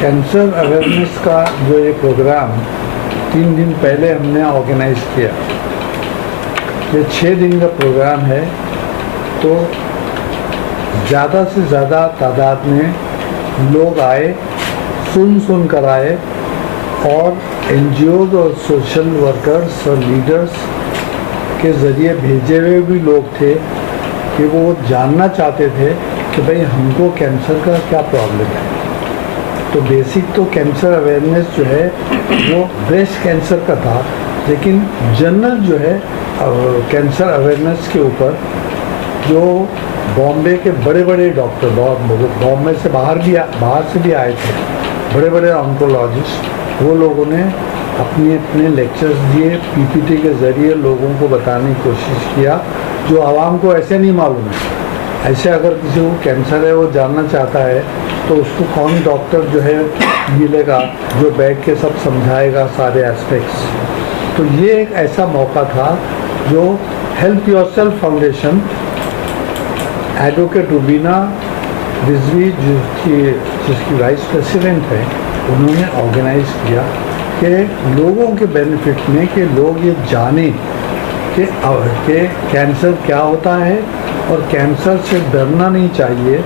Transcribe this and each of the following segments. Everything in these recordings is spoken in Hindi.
कैंसर अवेयरनेस का जो ये प्रोग्राम 3 दिन पहले हमने ऑर्गेनाइज किया, ये 6 दिन का प्रोग्राम है। तो ज़्यादा से ज़्यादा तादाद में लोग आए, सुन कर आए, और एनजीओज और सोशल वर्कर्स और लीडर्स के ज़रिए भेजे हुए भी लोग थे कि वो जानना चाहते थे कि भाई हमको कैंसर का क्या प्रॉब्लम है। तो बेसिक तो कैंसर अवेयरनेस जो है वो ब्रेस्ट कैंसर का था, लेकिन जनरल जो है कैंसर अवेयरनेस के ऊपर जो बॉम्बे के बड़े बड़े डॉक्टर, बॉम्बे से बाहर से भी आए थे, बड़े बड़े ऑन्कोलॉजिस्ट, वो लोगों ने अपने लेक्चर्स दिए, पीपीटी के ज़रिए लोगों को बताने की कोशिश किया, जो आवाम को ऐसे नहीं मालूम है। ऐसे अगर किसी को कैंसर है, वो जानना चाहता है, तो उसको कौन डॉक्टर जो है मिलेगा जो बैठ के सब समझाएगा सारे एस्पेक्ट्स। तो ये एक ऐसा मौका था जो help yourself foundation, advocate Rubina Rizvi जिसकी वाइस प्रेसिडेंट है, उन्होंने ऑर्गेनाइज किया कि लोगों के बेनिफिट में कि लोग ये जानें कि कैंसर क्या होता है और कैंसर से डरना नहीं चाहिए,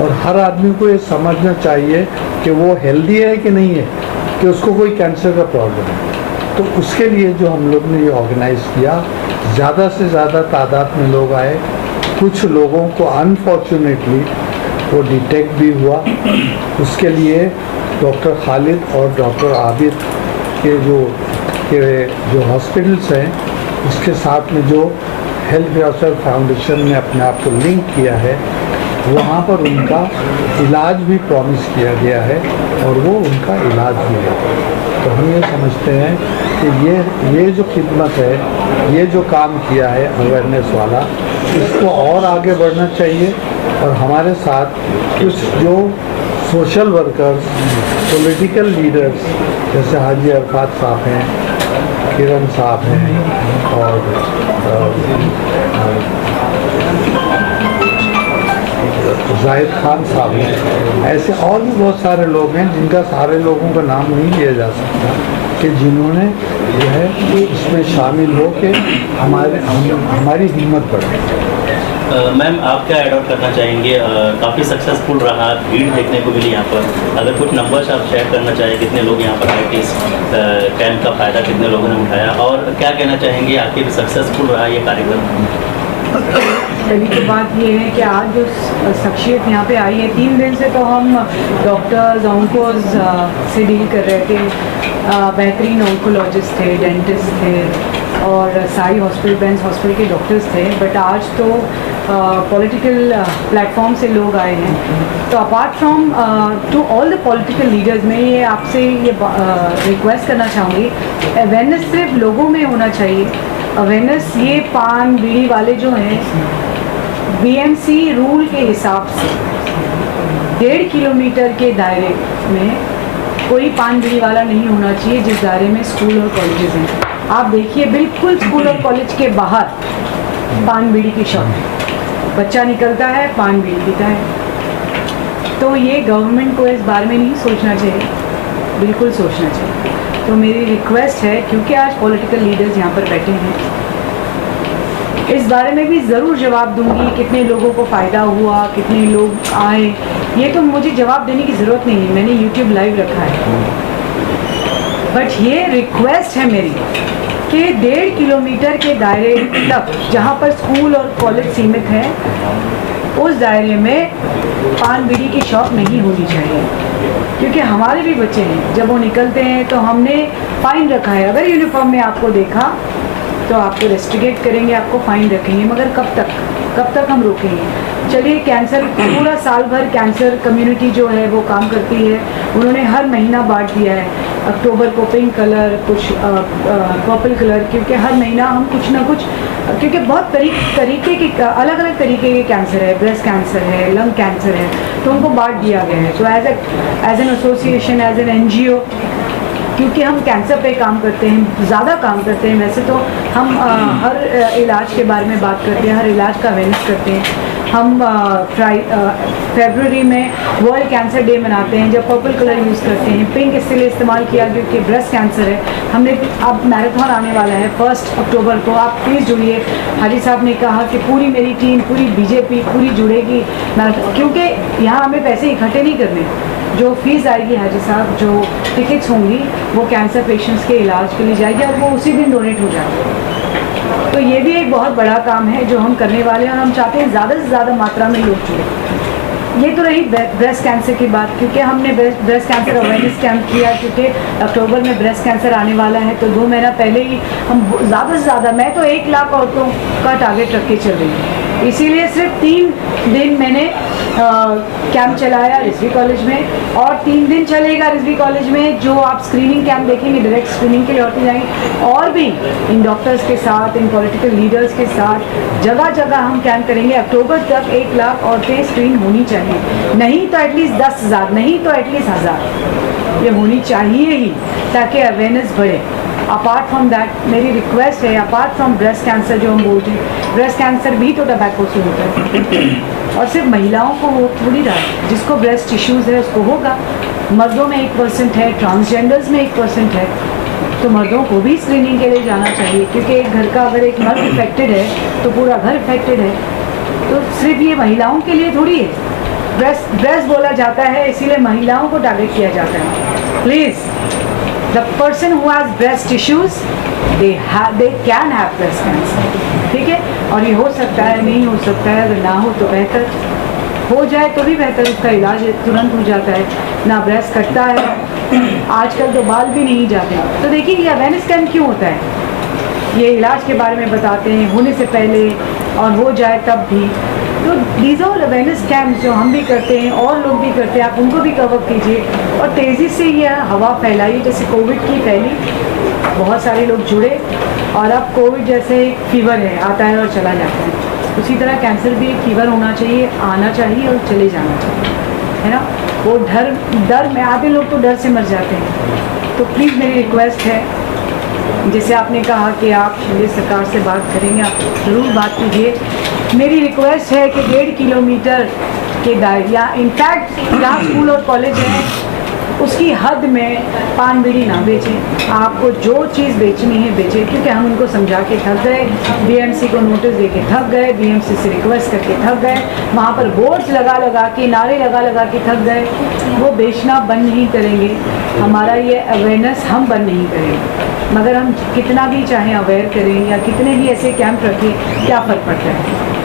और हर आदमी को ये समझना चाहिए कि वो हेल्दी है कि नहीं है, कि उसको कोई कैंसर का प्रॉब्लम है। तो उसके लिए जो हम लोग ने ये ऑर्गेनाइज़ किया, ज़्यादा से ज़्यादा तादाद में लोग आए। कुछ लोगों को अनफॉर्चुनेटली वो डिटेक्ट भी हुआ। उसके लिए डॉक्टर खालिद और डॉक्टर आबिद के जो हॉस्पिटल्स हैं, उसके साथ में जो हेल्प योरसेल्फ फाउंडेशन ने अपने आप को लिंक किया है, वहाँ पर उनका इलाज भी प्रॉमिस किया गया है और वो उनका इलाज भी है। तो हम ये समझते हैं कि ये जो खिदमत है, ये जो काम किया है अवेयरनेस वाला, इसको और आगे बढ़ना चाहिए। और हमारे साथ कुछ जो सोशल वर्कर्स, पॉलिटिकल लीडर्स जैसे हाजी अरफात साहब हैं, किरण साहब हैं, और जाहिद खान साहब हैं, ऐसे और भी बहुत सारे लोग हैं जिनका सारे लोगों का नाम नहीं लिया जा सकता, कि जिन्होंने जो है इसमें शामिल हो के हमारी हिम्मत बढ़े। मैम, आप क्या ऐड ऑन करना चाहेंगे? काफ़ी सक्सेसफुल रहा, भीड़ देखने को मिली यहाँ पर। अगर कुछ नंबर्स आप शेयर करना चाहें, कितने लोग यहाँ पर आए थे, इस कैंप का फ़ायदा कितने लोगों ने उठाया, और क्या कहना चाहेंगे आखिर सक्सेसफुल रहा ये कार्यक्रम? पहली तो बात ये है कि आज जो शख्सियत यहाँ पे आई है, 3 दिन से तो हम डॉक्टर्स, ऑन्कोज से डील कर रहे थे। बेहतरीन ऑन्कोलॉजिस्ट थे, डेंटिस्ट थे, और सारी हॉस्पिटल, बेंस हॉस्पिटल के डॉक्टर्स थे। बट आज तो पॉलिटिकल प्लेटफॉर्म से लोग आए हैं। तो apart from to all the political leaders, मैं ये आपसे ये रिक्वेस्ट करना चाहूँगी, अवेयरनेस सिर्फ लोगों में होना चाहिए। अवेयरनेस ये पान बीड़ी वाले जो हैं, बीएमसी रूल के हिसाब से 1.5 किलोमीटर के दायरे में कोई पान बीड़ी वाला नहीं होना चाहिए, जिस दायरे में स्कूल और कॉलेजेस हैं। आप देखिए, बिल्कुल स्कूल और कॉलेज के बाहर पान बीड़ी की शॉप है, बच्चा निकलता है, पान बीड़ी पीता है। तो ये गवर्नमेंट को इस बारे में नहीं सोचना चाहिए, बिल्कुल सोचना चाहिए। तो मेरी रिक्वेस्ट है, क्योंकि आज पॉलिटिकल लीडर्स यहाँ पर बैठे हैं, इस बारे में भी ज़रूर जवाब दूंगी, कितने लोगों को फ़ायदा हुआ, कितने लोग आए, ये तो मुझे जवाब देने की ज़रूरत नहीं है, मैंने यूट्यूब लाइव रखा है। बट ये रिक्वेस्ट है मेरी कि 1.5 किलोमीटर के दायरे तक, जहाँ पर स्कूल और कॉलेज सीमित है, उस दायरे में पान बीड़ी की शॉप नहीं होनी चाहिए। क्योंकि हमारे भी बच्चे हैं, जब वो निकलते हैं तो हमने फ़ाइन रखा है। अगर यूनिफॉर्म में आपको देखा तो आपको रेस्ट्रिकेट करेंगे, आपको फ़ाइन रखेंगे, मगर कब तक हम रोकेंगे? चलिए, कैंसर पूरा साल भर कैंसर कम्युनिटी जो है वो काम करती है। उन्होंने हर महीना बांट दिया है, अक्टूबर को पिंक कलर, कुछ पर्पल कलर, क्योंकि हर महीना हम कुछ ना कुछ, क्योंकि बहुत तरीके के अलग अलग तरीके के कैंसर है, ब्रेस्ट कैंसर है, लंग कैंसर है, तो उनको बांट दिया गया है। तो as an association, as an NGO, क्योंकि हम कैंसर पे काम करते हैं, ज़्यादा काम करते हैं, वैसे तो हम हर इलाज के बारे में बात करते हैं, हर इलाज का अवेयरनेस करते हैं, हम फरवरी में वर्ल्ड कैंसर डे मनाते हैं, जब पर्पल कलर यूज़ करते हैं। पिंक इसलिए इस्तेमाल किया क्योंकि ब्रेस्ट कैंसर है। हमने अब मैराथन आने वाला है 1 अक्टूबर को, आप प्लीज़ जुड़िए। हाजी साहब ने कहा कि पूरी मेरी टीम, पूरी बीजेपी पूरी जुड़ेगी मैराथन, क्योंकि यहाँ हमें पैसे इकट्ठे नहीं करने। जो फीस आएगी हाजी साहब, जो टिकट्स होंगी वो कैंसर पेशेंट्स के इलाज के लिए जाएगी और वो उसी दिन डोनेट हो जाएगी। तो ये भी एक बहुत बड़ा काम है जो हम करने वाले हैं और हम चाहते हैं ज़्यादा से ज़्यादा मात्रा में लोग जुड़े। ये तो रही ब्रेस्ट कैंसर की बात, क्योंकि हमने ब्रेस्ट कैंसर अवेयरनेस कैंप किया, क्योंकि अक्टूबर में ब्रेस्ट कैंसर आने वाला है। तो 2 महीना पहले ही हम ज़्यादा से ज़्यादा, मैं तो 1 लाख औरतों का टारगेट रख के चल रही हूँ। इसीलिए सिर्फ 3 दिन मैंने कैंप चलाया रिजवी कॉलेज में, और 3 दिन चलेगा रिजवी कॉलेज में। जो आप स्क्रीनिंग कैंप देखेंगे, डायरेक्ट स्क्रीनिंग के लिए औरतें जाएंगी, और भी इन डॉक्टर्स के साथ, इन पॉलिटिकल लीडर्स के साथ जगह जगह हम कैंप करेंगे। अक्टूबर तक 1 लाख औरतें स्क्रीन होनी चाहिए, नहीं तो एटलीस्ट 10,000, नहीं तो एटलीस्ट 1000 ये होनी चाहिए ही, ताकि अवेयरनेस बढ़े। अपार्ट फ्रॉम दैट मेरी रिक्वेस्ट है, अपार्ट फ्रॉम ब्रेस्ट कैंसर जो हम बोलते हैं, ब्रेस्ट कैंसर भी तो टबैको से होता है, और सिर्फ महिलाओं को हो थोड़ी रहा है। जिसको ब्रेस्ट टिश्यूज़ है उसको होगा। मर्दों में 1% है, ट्रांसजेंडर्स में 1% है, तो मर्दों को भी स्क्रीनिंग के लिए जाना चाहिए, क्योंकि एक घर का अगर एक मर्द इफेक्टेड है तो पूरा घर इफेक्टेड है। तो सिर्फ ये महिलाओं के लिए थोड़ी है। ब्रेस्ट बोला जाता है, इसीलिए महिलाओं को टारगेट किया जाता है। Please, the person who has breast issues, they can have breast cancer, ठीक है। और ये हो सकता है, नहीं हो सकता है, अगर ना हो तो बेहतर, हो जाए तो भी बेहतर, उसका इलाज तुरंत हो जाता है, ना ब्रेस्ट कटता है, आजकल तो बाल भी नहीं जाते। तो देखिए ये अवेयरनेस कैंप क्यों होता है, ये इलाज के बारे में बताते हैं होने से पहले और हो जाए तब भी। तो दीज ऑल अवेयरनेस कैंप जो हम भी करते हैं और लोग भी करते हैं, आप उनको भी कवर कीजिए और तेज़ी से यह हवा फैलाइए। जैसे कोविड की फैली, बहुत सारे लोग जुड़े, और अब कोविड जैसे एक फीवर है, आता है और चला जाता है, उसी तरह कैंसर भी एक फीवर होना चाहिए, आना चाहिए और चले जाना चाहिए, है ना। वो डर में आधे लोग तो डर से मर जाते हैं। तो प्लीज़ मेरी रिक्वेस्ट है, जैसे आपने कहा कि आप शिंदे सरकार से बात करेंगे, आप ज़रूर बात कीजिए। मेरी रिक्वेस्ट है कि 1.5 किलोमीटर के दायरे, या इनफैक्ट जहाँ स्कूल और कॉलेज हैं उसकी हद में पान बीड़ी ना बेचें। आपको जो चीज़ बेचनी है बेचें, क्योंकि हम उनको समझा के थक गए, बीएमसी को नोटिस दे के थक गए, बीएमसी से रिक्वेस्ट करके थक गए, वहाँ पर बोर्ड्स लगा के, नारे लगा के थक गए। वो बेचना बंद नहीं करेंगे, हमारा ये अवेयरनेस हम बंद नहीं करेंगे। मगर हम कितना भी चाहें अवेयर करें या कितने भी ऐसे कैंप रखें, क्या फ़र्क पड़ता है।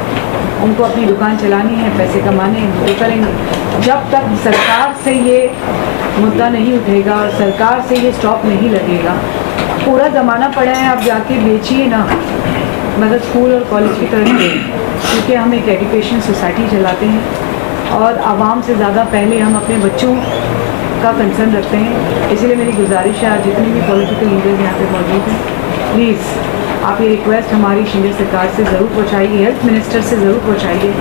उनको अपनी दुकान चलानी है, पैसे कमाने हैं, वो करेंगे। जब तक सरकार से ये मुद्दा नहीं उठेगा और सरकार से ये स्टॉप नहीं लगेगा, पूरा ज़माना पड़ा है, आप जाके बेचिए ना, मगर स्कूल और कॉलेज की तरफ से, क्योंकि हम एक एजुकेशन सोसाइटी चलाते हैं और आवाम से ज़्यादा पहले हम अपने बच्चों का कंसर्न रखते हैं। इसलिए मेरी गुजारिश है, आज जितने भी पॉलिटिकल लीडर्स यहाँ पे मौजूद हैं, प्लीज़ आप ये रिक्वेस्ट हमारी शिंदे सरकार से ज़रूर पहुँचाइए, हेल्थ मिनिस्टर से ज़रूर पहुँचाइए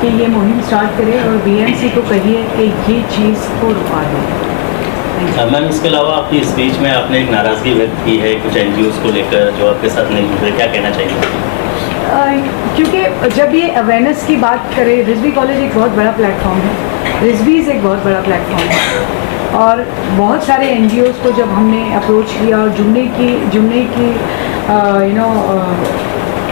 कि ये मुहिम स्टार्ट करे और बीएमसी को कहिए कि ये चीज़ को रुका दें। मैम, इसके अलावा आपकी स्पीच में आपने एक नाराज़गी व्यक्त की है कुछ एनजीओज़ को लेकर जो आपके साथ नहीं जुड़े, क्या कहना चाहिए? क्योंकि जब ये अवेयरनेस की बात करें, रिजवी कॉलेज एक बहुत बड़ा प्लेटफॉर्म है, रिजवीज एक बहुत बड़ा प्लेटफॉर्म है, और बहुत सारे एनजीओज़ को जब हमने अप्रोच किया और जुड़ने की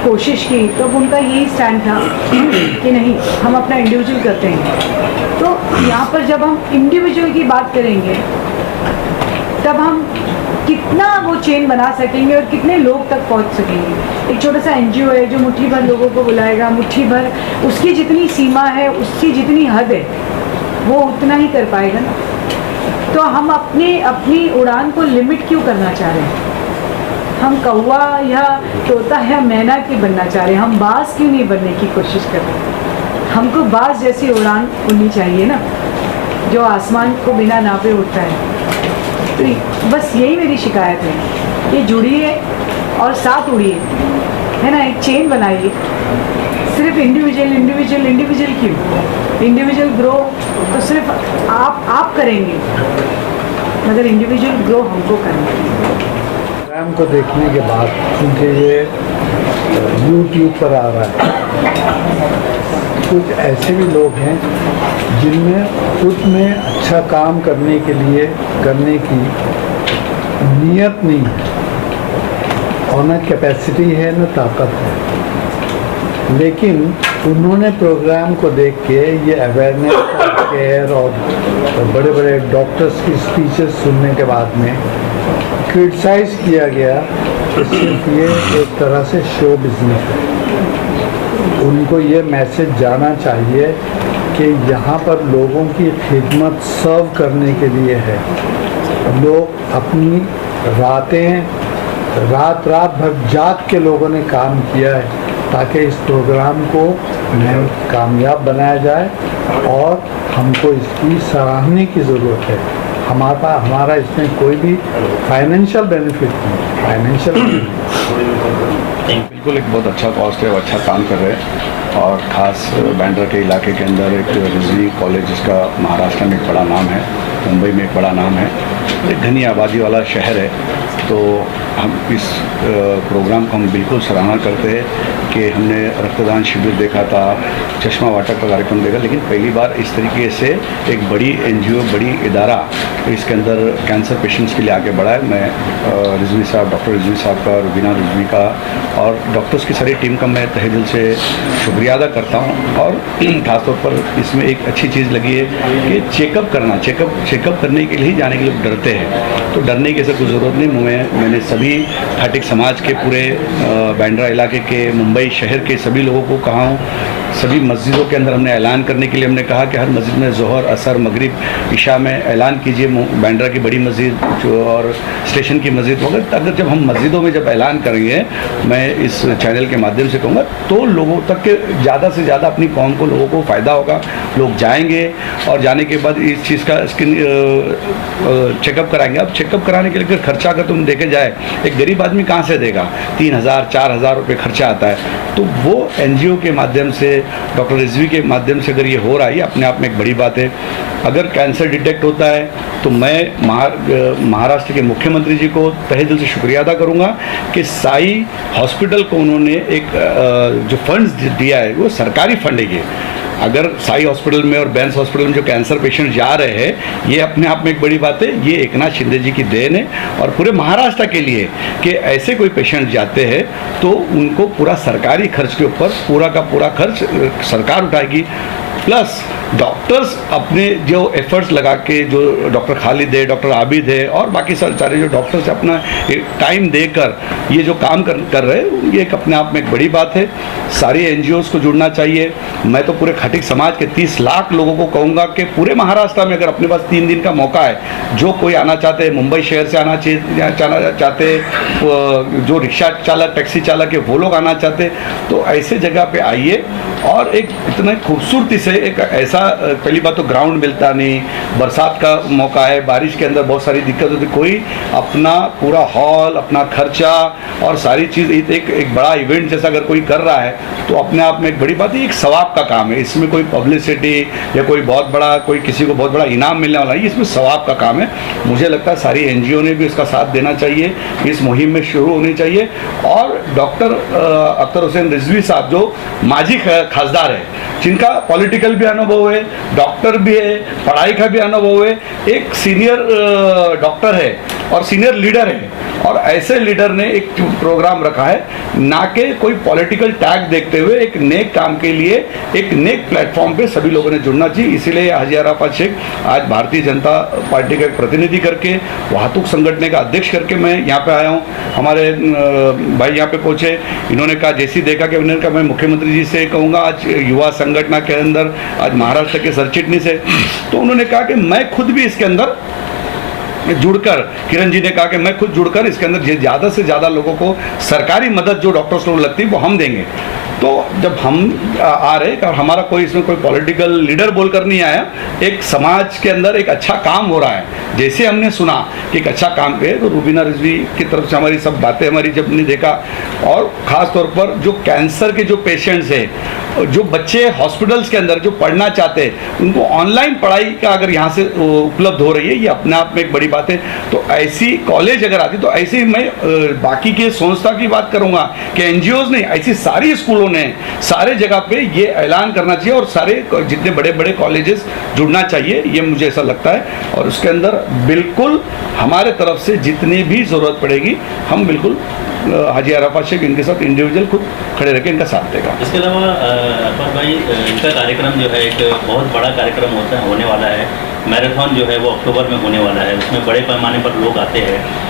कोशिश की, तो उनका यही स्टैंड था कि नहीं, हम अपना इंडिविजुअल करते हैं। तो यहाँ पर जब हम इंडिविजुअल की बात करेंगे, तब हम कितना वो चेन बना सकेंगे और कितने लोग तक पहुँच सकेंगे। एक छोटा सा एनजीओ है जो मुट्ठी भर लोगों को बुलाएगा, मुट्ठी भर, उसकी जितनी सीमा है, उसकी जितनी हद है, वो उतना ही कर पाएगा ना। तो हम अपनी उड़ान को लिमिट क्यों करना चाह रहे हैं? हम कौवा या तोता या मैना क्यों बनना चाह रहे हैं? हम बाज क्यों नहीं बनने की कोशिश कर रहे? हमको बाज जैसी उड़ान उड़नी चाहिए ना, जो आसमान को बिना नापे उड़ता है। तो बस यही मेरी शिकायत है कि जुड़िए और साथ उड़िए, है ना, एक चेन बनाइए। सिर्फ इंडिविजुअल क्यों? इंडिविजुअल ग्रो तो सिर्फ आप करेंगे, मगर इंडिविजुअल ग्रो हमको करना है। प्रोग्राम को देखने के बाद, क्योंकि ये YouTube पर आ रहा है, कुछ ऐसे भी लोग हैं जिनमें खुद में अच्छा काम करने के लिए करने की नीयत नहीं है और न कैपेसिटी है न ताकत है, लेकिन उन्होंने प्रोग्राम को देख के ये अवेयरनेस केयर और बड़े बड़े डॉक्टर्स की स्पीचेस सुनने के बाद में क्रिटिसाइज किया गया कि सिर्फ ये एक तरह से शो बिजनेस है। उनको ये मैसेज जाना चाहिए कि यहाँ पर लोगों की खिदमत सर्व करने के लिए है। लोग अपनी रात भर जाग के लोगों ने काम किया है ताकि इस प्रोग्राम को कामयाब बनाया जाए और हमको इसकी सराहने की ज़रूरत है। हमारा इसमें कोई भी फाइनेंशियल बेनिफिट नहीं, बिल्कुल एक बहुत अच्छा कॉस्ट है, अच्छा काम कर रहे हैं और ख़ास बांद्रा के इलाके के अंदर एक रिजवी कॉलेज जिसका महाराष्ट्र में एक बड़ा नाम है, मुंबई में एक बड़ा नाम है, एक घनी आबादी वाला शहर है। तो हम इस प्रोग्राम को हम बिल्कुल सराहना करते हैं कि हमने रक्तदान शिविर देखा था, चश्मा वाटक का कार्यक्रम देखा, लेकिन पहली बार इस तरीके से एक बड़ी एनजीओ, बड़ी इदारा इसके अंदर कैंसर पेशेंट्स के लिए आगे बढ़ा है। मैं रिजवी साहब, डॉक्टर रिजवी साहब का, रुबीना रिजवी का और डॉक्टर्स की सारी टीम का मैं तहे दिल से शुक्रिया अदा करता हूँ। और ख़ासतौर पर इसमें एक अच्छी चीज़ लगी है कि चेकअप करने के लिए ही जाने के लिए डरते हैं, तो डरने की ऐसा कोई ज़रूरत नहीं। मैंने सभी खाटिक समाज के पूरे बांद्रा इलाके के, मुंबई शहर के सभी लोगों को कहा हूँ, सभी मस्जिदों के अंदर हमने ऐलान करने के लिए हमने कहा कि हर मस्जिद में ज़ोहर, असर, मगरिब, इशा में ऐलान कीजिए। बांद्रा की बड़ी मस्जिद और स्टेशन की मस्जिद वगैरह, अगर जब हम मस्जिदों में जब ऐलान करेंगे, मैं इस चैनल के माध्यम से कहूँगा, तो लोगों तक के ज़्यादा से ज़्यादा अपनी कौम को, लोगों को फ़ायदा होगा। लोग जाएंगे और जाने के बाद इस चीज़ का चेकअप कराएंगे। अब चेकअप कराने के लिए अगर खर्चा अगर तुम देखे जाए, एक गरीब आदमी कहाँ से देगा? 3,000 4,000 रुपये खर्चा आता है। तो वो एनजीओ के माध्यम से, डॉक्टर रिजवी के माध्यम से अगर ये हो रहा है, ये अपने आप में एक बड़ी बात है। अगर कैंसर डिटेक्ट होता है तो मैं महाराष्ट्र के मुख्यमंत्री जी को तहे दिल से शुक्रिया अदा करूंगा कि साई हॉस्पिटल को उन्होंने एक जो फंड्स दिया है वो सरकारी फंड है। ये अगर साई हॉस्पिटल में और बेंस हॉस्पिटल में जो कैंसर पेशेंट जा रहे हैं, ये अपने आप में एक बड़ी बात है। ये एकनाथ शिंदे जी की देन है और पूरे महाराष्ट्र के लिए कि ऐसे कोई पेशेंट जाते हैं तो उनको पूरा सरकारी खर्च के ऊपर पूरा का पूरा खर्च सरकार उठाएगी। प्लस डॉक्टर्स अपने जो एफर्ट्स लगा के, जो डॉक्टर खालिद है, डॉक्टर आबिद है और बाकी सारे जो डॉक्टर्स अपना टाइम देकर ये जो काम कर रहे हैं, ये एक अपने आप में एक बड़ी बात है। सारी एनजीओज़ को जुड़ना चाहिए। मैं तो पूरे खाटिक समाज के 30 लाख लोगों को कहूँगा कि पूरे महाराष्ट्र में अगर अपने पास 3 दिन का मौका है, जो कोई आना चाहते हैं, मुंबई शहर से आना चाहते हैं, जो रिक्शा चालक, टैक्सी चालक है, वो लोग आना चाहते हैं, तो ऐसे जगह पे आइए। और एक इतना खूबसूरती से एक ऐसा, पहली बात तो ग्राउंड मिलता नहीं, बरसात का मौका है, बारिश के अंदर बहुत सारी दिक्कत होती, कोई अपना पूरा हॉल, अपना खर्चा और सारी चीज़, एक बड़ा इवेंट जैसा अगर कोई कर रहा है तो अपने आप में एक बड़ी बात है। एक सवाब का काम है, इसमें कोई पब्लिसिटी या कोई बहुत बड़ा, कोई किसी को बहुत बड़ा इनाम मिलने वाला है, इसमें सवाब का काम है। मुझे लगता है सारी एनजीओ ने भी इसका साथ देना चाहिए, इस मुहिम में शुरू होनी चाहिए। और डॉक्टर अख्तर हुसैन रिजवी साहब जो माजी खासदार है, जिनका पॉलिटिकल भी अनुभव है, डॉक्टर भी है, पढ़ाई का भी अनुभव है, एक सीनियर डॉक्टर है और सीनियर लीडर है, और ऐसे लीडर ने एक प्रोग्राम रखा है, ना कि कोई पॉलिटिकल टैग देखते हुए, एक नेक काम के लिए एक नेक प्लेटफॉर्म पे सभी लोगों ने जुड़ना चाहिए। इसीलिए हाजी अराफात शेख आज भारतीय जनता पार्टी का एक प्रतिनिधि करके, वाहतुक संगठन का अध्यक्ष करके मैं यहाँ पे आया हूँ। हमारे भाई यहाँ पे पहुँचे, इन्होंने कहा, जैसी देखा कि उन्होंने कहा मैं मुख्यमंत्री जी से कहूँगा आज युवा संगठन के अंदर, आज महाराष्ट्र के सरचिटनी से, तो उन्होंने कहा कि मैं खुद भी इसके अंदर जुड़कर, किरण जी ने कहा कि मैं खुद जुड़कर इसके अंदर ज़्यादा से ज़्यादा लोगों को सरकारी मदद जो डॉक्टर्स लोग लगती है वो हम देंगे। तो जब हम आ रहे, और हमारा कोई इसमें कोई पॉलिटिकल लीडर बोलकर नहीं आया, एक समाज के अंदर एक अच्छा काम हो रहा है। जैसे हमने सुना कि एक अच्छा काम है, तो रुबीना रिजवी की तरफ से हमारी सब बातें हमारी जब ने देखा, और ख़ास तौर पर जो कैंसर के जो पेशेंट्स हैं जो बच्चे हॉस्पिटल्स के अंदर जो पढ़ना चाहते हैं उनको ऑनलाइन पढ़ाई का अगर यहाँ से उपलब्ध हो रही है, ये अपने आप में एक बड़ी बात है। तो ऐसी कॉलेज अगर आती तो ऐसे ही मैं बाकी के संस्था की बात करूँगा कि एनजीओज नहीं, ऐसी सारी स्कूलों ने सारे जगह पे ये ऐलान करना चाहिए और सारे जितने बड़े बड़े कॉलेजेस जुड़ना चाहिए, ये मुझे ऐसा लगता है। और उसके अंदर बिल्कुल हमारे तरफ से जितनी भी ज़रूरत पड़ेगी हम बिल्कुल हाजी अरफात शेख इनके साथ इंडिविजुअल खुद खड़े रह के इनका साथ देगा। इसके अलावा अरफात भाई, इनका कार्यक्रम जो है एक बहुत बड़ा कार्यक्रम होने वाला है। मैराथन जो है वो अक्टूबर में होने वाला है, उसमें बड़े पैमाने पर लोग आते हैं।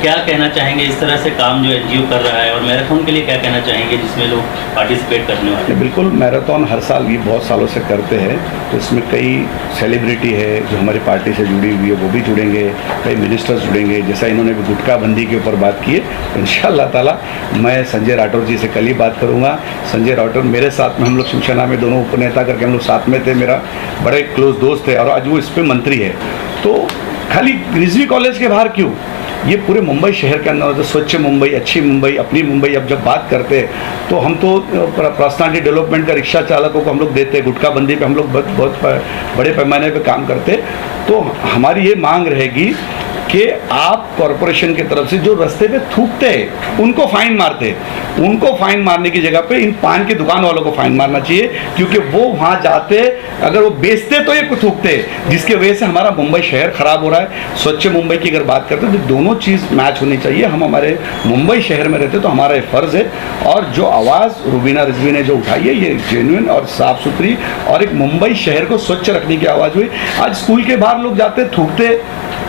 क्या कहना चाहेंगे इस तरह से काम जो एनजीओ कर रहा है, और मैराथन के लिए क्या कहना चाहेंगे जिसमें लोग पार्टिसिपेट करने वाले हैं? बिल्कुल, मैराथन हर साल ये बहुत सालों से करते हैं, तो इसमें कई सेलिब्रिटी है जो हमारी पार्टी से जुड़ी हुई है वो भी जुड़ेंगे, कई मिनिस्टर्स जुड़ेंगे। जैसा इन्होंने भी गुटखा बंदी के ऊपर बात की है, तो इंशाअल्लाह ताला मैं संजय राठौर जी से कल ही बात करूँगा। संजय राठौर मेरे साथ में, हम लोग शिवसेना में दोनों उपनेता करके हम लोग साथ में थे, मेरा बड़े क्लोज दोस्त थे और आज वो इस पर मंत्री है। तो खाली रिजवी कॉलेज के बाहर क्यों, ये पूरे मुंबई शहर के अंदर स्वच्छ मुंबई, अच्छी मुंबई, अपनी मुंबई। अब जब बात करते हैं तो हम तो पर्सनालिटी डेवलपमेंट का रिक्शा चालकों को हम लोग देते हैं, गुटखा बंदी पे हम लोग बहुत बड़े पैमाने पे काम करते हैं। तो हमारी ये मांग रहेगी कि आप कॉरपोरेशन की तरफ से जो रास्ते पे थूकते हैं उनको फाइन मारते, उनको फाइन मारने की जगह पे इन पान की दुकान वालों को फाइन मारना चाहिए, क्योंकि वो वहाँ जाते, अगर वो बेचते तो ये थूकते, जिसकी वजह से हमारा मुंबई शहर खराब हो रहा है। स्वच्छ मुंबई की अगर बात करते हैं तो दोनों चीज़ मैच होनी चाहिए। हम हमारे मुंबई शहर में रहते तो हमारा ये फ़र्ज़ है, और जो आवाज़ रुबीना रिजवी ने जो उठाई है ये जेन्युइन और साफ़ सुथरी और एक मुंबई शहर को स्वच्छ रखने की आवाज़ हुई। आज स्कूल के बाहर लोग जाते थूकते,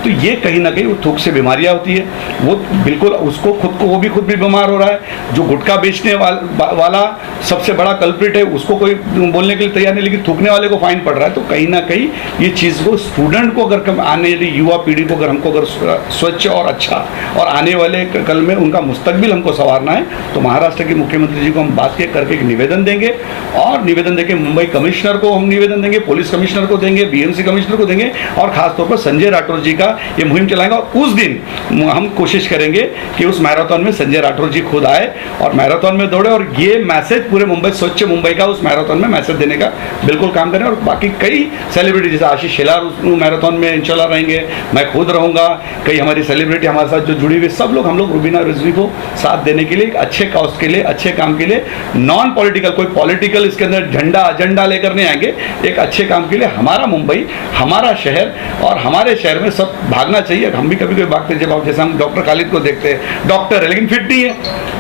तो ये कहीं ना कहीं वो थूक से बीमारियां होती है, वो बिल्कुल उसको वो भी खुद भी बीमार हो रहा है। जो गुटखा बेचने वाला सबसे बड़ा कल्प्रिट है, उसको कोई बोलने के लिए तैयार नहीं, लेकिन थूकने वाले को फाइन पड़ रहा है। तो कहीं ना कहीं ये चीज़ को स्टूडेंट को अगर आने वाली युवा पीढ़ी को अगर स्वच्छ और अच्छा और आने वाले कल में उनका मुस्तकबिल हमको संवारना है, तो महाराष्ट्र के मुख्यमंत्री जी को हम बात करके एक निवेदन देंगे, और निवेदन देके मुंबई कमिश्नर को हम निवेदन देंगे, पुलिस कमिश्नर को देंगे, बीएमसी कमिश्नर को देंगे, और खासतौर पर संजय राठौर जी का ये मुहिम चलाएंगे। और उस दिन हम कोशिश करेंगे कि उस मैराथन में संजय राठौर जी खुद आए और मैराथन में दौड़े, और ये मैसेज पूरे मुंबई, स्वच्छ मुंबई का उस मैराथन में मैसेज देने का बिल्कुल काम करें। और बाकी कई सेलिब्रिटी जैसे आशीष शेलार मैराथन में इंशाल्लाह रहेंगे, मैं खुद रहूँगा, कई हमारी सेलिब्रिटी हमारे साथ जो जुड़ी हुई, सब लोग हम लोग रुबीना रिजवी को साथ देने के लिए, एक अच्छे काउज के लिए, अच्छे काम के लिए, नॉन पॉलिटिकल, कोई पॉलिटिकल इसके अंदर झंडा एजेंडा लेकर नहीं आएंगे, एक अच्छे काम के लिए। हमारा मुंबई, हमारा शहर, और हमारे शहर में सब भागना चाहिए। हम भी कभी कभी भागते, जब जैसे हम डॉक्टर खालिद को देखते हैं, डॉक्टर है लेकिन फिट नहीं है,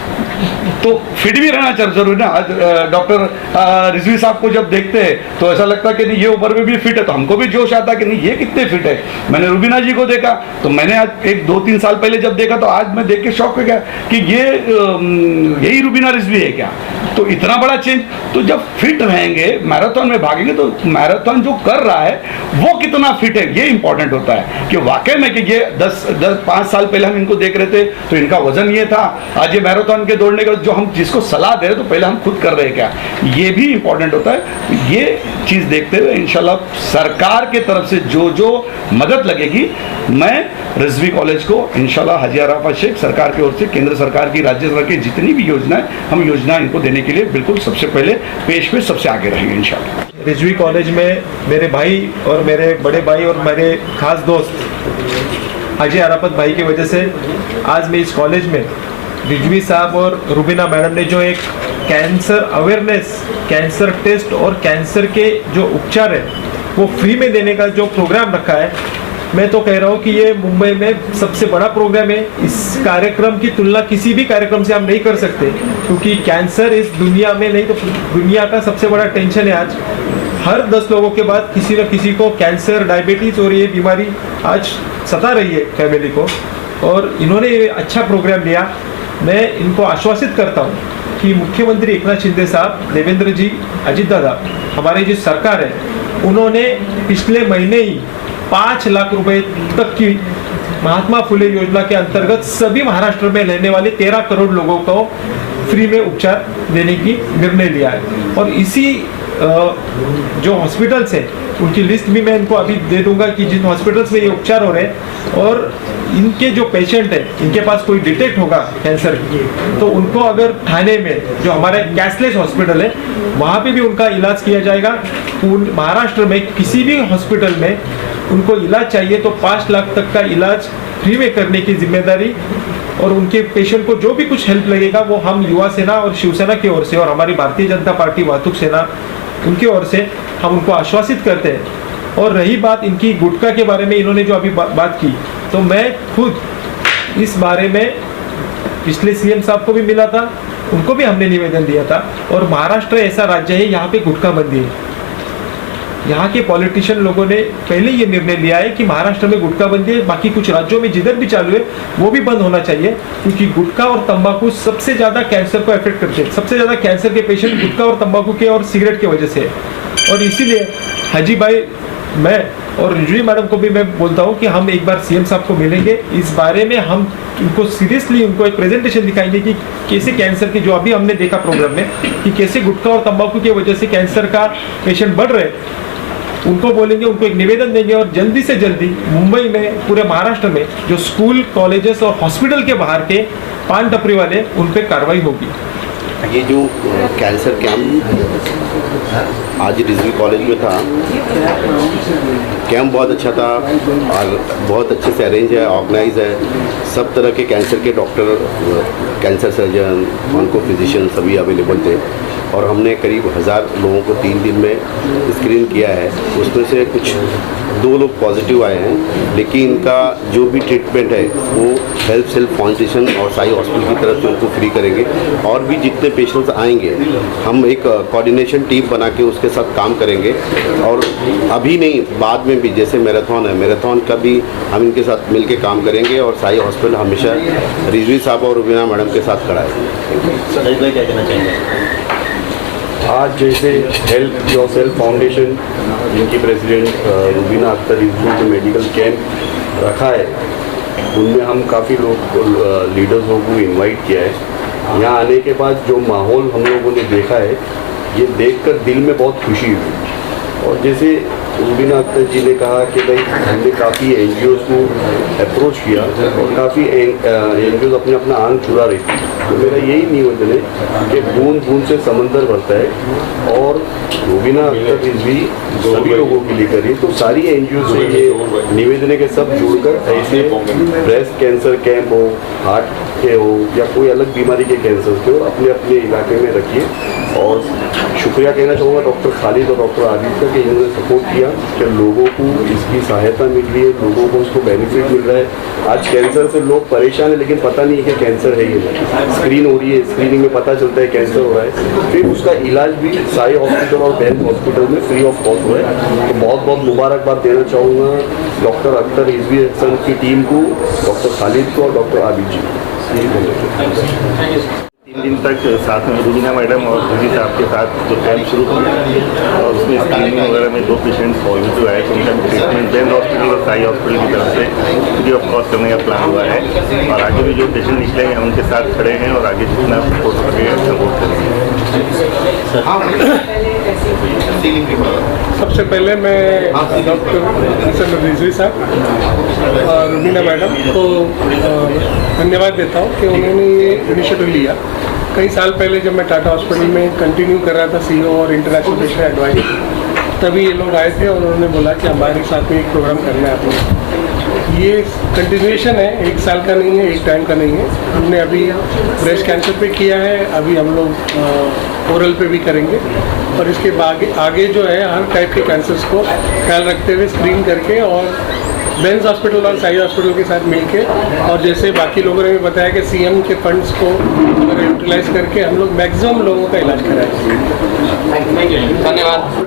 तो फिट भी रहना जरूरी ना। आज डॉक्टर रिजवी साहब को जब देखते हैं तो ऐसा लगता है कि नहीं ये उम्र में भी फिट है, तो हमको भी जोश आता है कि नहीं ये कितने फिट है। मैंने रुबीना जी को देखा, तो मैंने आज 1-2-3 साल पहले जब देखा तो आज मैं देख के शौक हो गया कि ये यही रुबीना रिजवी है क्या, तो इतना बड़ा चेंज। तो जब फिट रहेंगे, मैराथन में भागेंगे, तो मैराथन जो कर रहा है वो कितना फिट है, ये इंपॉर्टेंट होता है। कि वाकई में कि ये 5 साल पहले हम इनको देख रहे थे तो इनका वजन ये था, आज ये मैराथन के दौड़ने का जो हम जिसको सलाह दे रहे तो पहले हम खुद कर रहे हैं क्या, ये भी इंपॉर्टेंट होता है। ये चीज़ देखते हुए इंशाल्लाह सरकार के तरफ से जो जो मदद लगेगी, मैं रिजवी कॉलेज को इंशाल्लाह हाजी अरफात शेख सरकार की ओर से, केंद्र सरकार की, राज्य सरकार की जितनी भी योजनाएं, हम योजना इनको देने के लिए बिल्कुल सबसे पहले पेश पे सबसे आगे रहेंगे इंशाल्लाह। रिजवी कॉलेज में मेरे भाई और मेरे बड़े भाई और मेरे खास दोस्त हाजी अरफात भाई की वजह से आज मैं इस कॉलेज में रिजवी साहब और रुबीना मैडम ने जो एक कैंसर अवेयरनेस, कैंसर टेस्ट और कैंसर के जो उपचार है वो फ्री में देने का जो प्रोग्राम रखा है, मैं तो कह रहा हूँ कि ये मुंबई में सबसे बड़ा प्रोग्राम है। इस कार्यक्रम की तुलना किसी भी कार्यक्रम से हम नहीं कर सकते, क्योंकि कैंसर इस दुनिया में नहीं तो दुनिया का सबसे बड़ा टेंशन है। आज हर 10 लोगों के बाद किसी न किसी को कैंसर, डायबिटीज़ और ये बीमारी आज सता रही है फैमिली को, और इन्होंने ये अच्छा प्रोग्राम लिया। मैं इनको आश्वासित करता हूँ कि मुख्यमंत्री एकनाथ शिंदे साहब, देवेंद्र जी, अजित दादा, हमारी जो सरकार है, उन्होंने पिछले महीने ही 5 लाख रुपए तक की महात्मा फुले योजना के अंतर्गत सभी महाराष्ट्र में रहने वाले 13 करोड़ लोगों को फ्री में उपचार देने की निर्णय लिया है। और इसी जो हॉस्पिटल्स है उनकी लिस्ट भी मैं इनको अभी दे दूंगा कि जिन हॉस्पिटल्स में ये उपचार हो रहे हैं, और इनके जो पेशेंट है, इनके पास कोई डिटेक्ट होगा कैंसर की, तो उनको अगर थाने में जो हमारे कैशलेस हॉस्पिटल है वहाँ पे भी उनका इलाज किया जाएगा। महाराष्ट्र में किसी भी हॉस्पिटल में उनको इलाज चाहिए तो 5 लाख तक का इलाज फ्री में करने की जिम्मेदारी, और उनके पेशेंट को जो भी कुछ हेल्प लगेगा वो हम युवा सेना और शिवसेना की ओर से और हमारी भारतीय जनता पार्टी वाहतुक सेना उनकी ओर से हम उनको आश्वासित करते हैं। और रही बात इनकी गुटखा के बारे में, इन्होंने जो अभी बात की, तो मैं खुद इस बारे में पिछले सीएम साहब को भी मिला था, उनको भी हमने निवेदन दिया था। और महाराष्ट्र ऐसा राज्य है यहाँ पे गुटखा बंदी है। यहाँ के पॉलिटिशियन लोगों ने पहले ये निर्णय लिया है कि महाराष्ट्र में गुटखा बंदी है, बाकी कुछ राज्यों में जिधर भी चालू है वो भी बंद होना चाहिए, क्योंकि गुटखा और तंबाकू सबसे ज़्यादा कैंसर को अफेक्ट करते हैं। सबसे ज़्यादा कैंसर के पेशेंट गुटखा और तंबाकू के और सिगरेट की वजह से है। और इसीलिए हाजी भाई, मैं और रिजवी मैडम को भी मैं बोलता हूँ कि हम एक बार सीएम साहब को मिलेंगे, इस बारे में हम उनको सीरियसली उनको एक प्रेजेंटेशन दिखाएंगे कि कैसे कैंसर की, जो अभी हमने देखा प्रोग्राम में, कि कैसे गुटखा और तंबाकू की वजह से कैंसर का पेशेंट बढ़ रहे हैं। उनको बोलेंगे, उनको एक निवेदन देंगे, और जल्दी से जल्दी मुंबई में, पूरे महाराष्ट्र में जो स्कूल, कॉलेजेस और हॉस्पिटल के बाहर के पान टपरी वाले, उन पर कार्रवाई होगी। ये जो कैंसर कैंप आज रिजवी कॉलेज में था, कैंप बहुत अच्छा था और बहुत अच्छे से अरेंज है, ऑर्गेनाइज है। सब तरह के कैंसर के doctor, cancer surgeon, onco physician सभी अवेलेबल थे, और हमने करीब 1000 लोगों को 3 दिन में स्क्रीन किया है। उसमें से कुछ 2 लोग पॉजिटिव आए हैं, लेकिन इनका जो भी ट्रीटमेंट है वो हेल्थ सेल्फ फाउंडेशन और साई हॉस्पिटल की तरफ से उनको फ्री करेंगे। और भी जितने पेशेंट्स आएंगे हम एक कोऑर्डिनेशन टीम बना के उसके साथ काम करेंगे, और अभी नहीं बाद में भी, जैसे मैराथन है, मैराथन का भी हम इनके साथ मिल के काम करेंगे, और साई हॉस्पिटल हमेशा रिजवी साहब और रुबीना मैडम के साथ खड़ा है। क्या कहना चाहेंगे? आज जैसे हेल्प योर सेल्फ फाउंडेशन, जिनकी प्रेसिडेंट रुबीना अख्तर रिजवी जो मेडिकल कैंप रखा है, उनमें हम काफ़ी लोग लीडर्स लोगों को इनवाइट किया है। यहाँ आने के बाद जो माहौल हम लोगों ने देखा है, ये देखकर दिल में बहुत खुशी हुई। और जैसे रुबीना अख्तर जी ने कहा कि भाई हमने काफ़ी NGOs को अप्रोच किया और काफ़ी NGOs अपना आंग चुरा रही थी, तो मेरा यही निवेदन है कि बूंद बूंद से समंदर भरता है, और रुबीना अख्तर रिजवी सभी लोगों के लिए करी, तो सारी NGOs से ये निवेदन है कि सब जुड़कर ऐसे ब्रेस्ट कैंसर कैंप हो, हार्ट के हो, या कोई अलग बीमारी के कैंसर के हो, अपने अपने इलाके में रखिए। और शुक्रिया कहना चाहूँगा डॉक्टर खालिद और डॉक्टर आदित्य का कि इन्होंने सपोर्ट किया, कि लोगों को इसकी सहायता मिल रही है, लोगों को उसको बेनिफिट मिल रहा है। आज कैंसर से लोग परेशान है, लेकिन पता नहीं है कि कैंसर है ये, स्क्रीन हो रही है, स्क्रीनिंग में पता चलता है कैंसर हो रहा है, फिर उसका इलाज भी साई हॉस्पिटल और बेंस हॉस्पिटल में फ्री ऑफ कॉस्ट हो रहा है। तो बहुत बहुत मुबारकबाद देना चाहूँगा डॉक्टर अख्तर रिजवी हसन की टीम को, डॉक्टर खालिद को और डॉक्टर आदित्य जी। 3 दिन तक साथ में रुबीना मैडम और रिजवी साहब के साथ जो कैंप शुरू किया, और उसमें स्क्रीनिंग वगैरह में 2 पेशेंट्स पॉजिटिव आए, तो उनका ट्रीटमेंट बेंस हॉस्पिटल और साई हॉस्पिटल की तरफ से फ्री ऑफ कॉस्ट करने का प्लान हुआ है। और आगे भी जो पेशेंट निकलेंगे हम उनके साथ खड़े हैं, और आगे जितना सपोर्ट करेंगे सपोर्ट करेंगे। सबसे पहले मैं डॉक्टर रिजवी साहब और रुबीना मैडम को धन्यवाद देता हूँ कि उन्होंने ये इनिशिएटिव लिया। कई साल पहले जब मैं टाटा हॉस्पिटल में कंटिन्यू कर रहा था CEO और इंटरनेशनल पेशेंट एडवाइजर, तभी ये लोग आए थे और उन्होंने बोला कि हमारे साथ में एक प्रोग्राम करना है आपने। ये कंटिन्यूएशन है, 1 साल का नहीं है, 1 टाइम का नहीं है। हमने अभी ब्रेस्ट कैंसर पे किया है, अभी हम लोग ओरल पे भी करेंगे, और इसके आगे जो है हर टाइप के कैंसर्स को ख्याल रखते हुए स्क्रीन करके, और बेंस हॉस्पिटल और साई हॉस्पिटल के साथ मिलके, और जैसे बाकी लोगों ने भी बताया कि CM के फंड्स को यूटिलाइज करके हम लोग मैक्सिमम लोगों का इलाज कराएंगे। धन्यवाद।